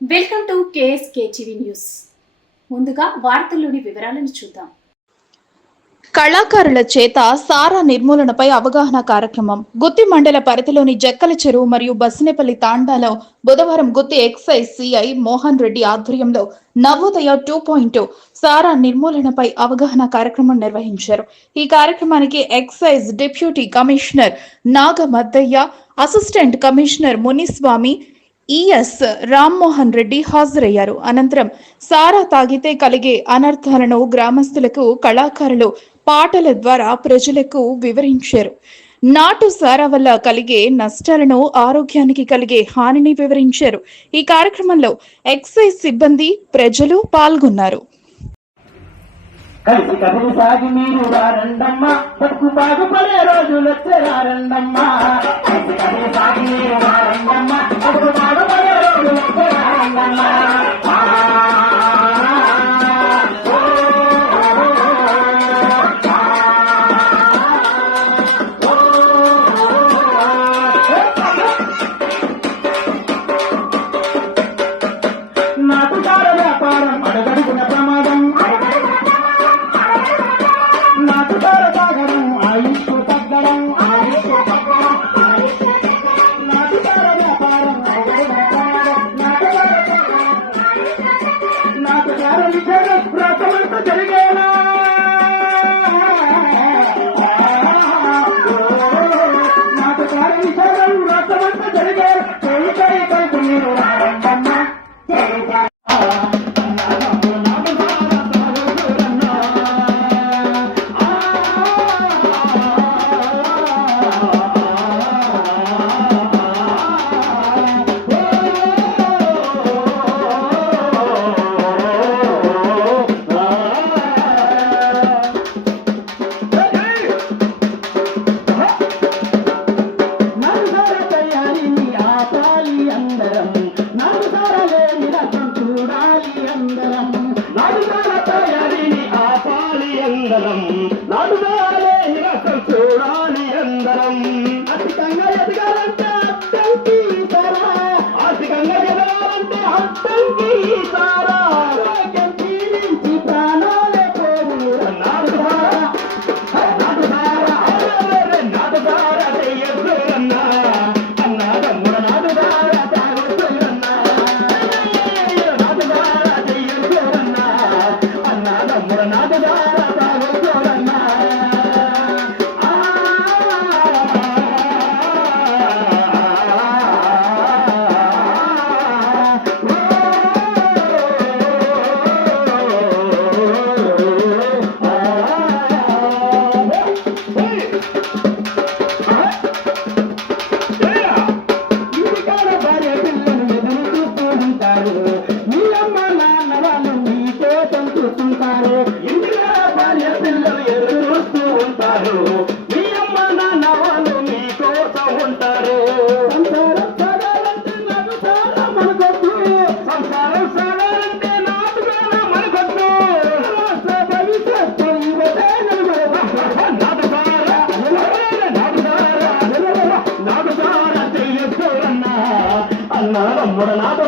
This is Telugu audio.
Welcome to KSK TV news. ముందుగా వార్తల్లోని వివరాలను చూద్దాం. కళాకారుల చేత సారా నిర్మూలనపై అవగాహన కార్యక్రమం. గుత్తి మండల పరిధిలోని జక్కల చెరువు మరియు బస్సినేపల్లి తాండాలో బుధవారం గుత్తి ఎక్సైజ్ సిఐ మోహన్ రెడ్డి ఆధ్వర్యంలో నవోదయ టూ పాయింట్ సారా నిర్మూలనపై అవగాహన కార్యక్రమం నిర్వహించారు. ఈ కార్యక్రమానికి excise deputy commissioner Nagamaddaiah assistant commissioner Muniswamy ES Rammohan Reddy హాజరయ్యారు. అనంతరం సారా తాగితే కలిగే అనర్థాలను గ్రామస్తులకు కళాకారులు పాటల ద్వారా ప్రజలకు వివరించారు. నాటు సారా వల్ల కలిగే నష్టాలను ఆరోగ్యానికి కలిగే హానిని వివరించారు. ఈ కార్యక్రమంలో ఎక్సైజ్ సిబ్బంది ప్రజలు పాల్గొన్నారు. కలిసి సాగి మీరు నాటుకార విషయం వ్రతమంత జరిగేలా. நடுவேலே இலக்கம் சூடான పిల్లలు ఎదురు చూస్తూ ఉంటారు. మీ అమ్మ నాన్న వాళ్ళు మీ కోసం ఉంటారు. సంసారం సాగాలంటే చాలా మనకొద్దు. భవిష్యత్తు అన్నా. నాటు